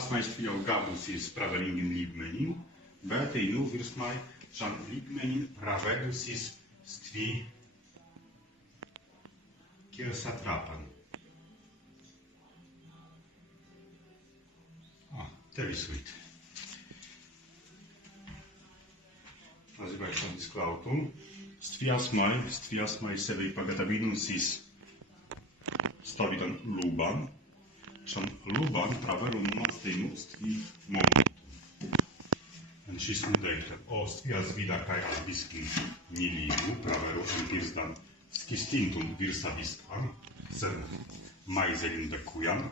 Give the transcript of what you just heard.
Asmai jau gabusies pravarīgi līmeņu, bet nu virsmai šan līmeņu pravedusies stvi kiesatrapan. Te visuit. Nazývajú šan sklavku. Stviasmai sevi pagatavinusis stavitan luban. Šan luban praveru mastinu stvi momentu. Un šis noteikti ostvias vida kai albiski nilīgu praveru empirzdam skistintum virsaviskan sen maizelin dekujan.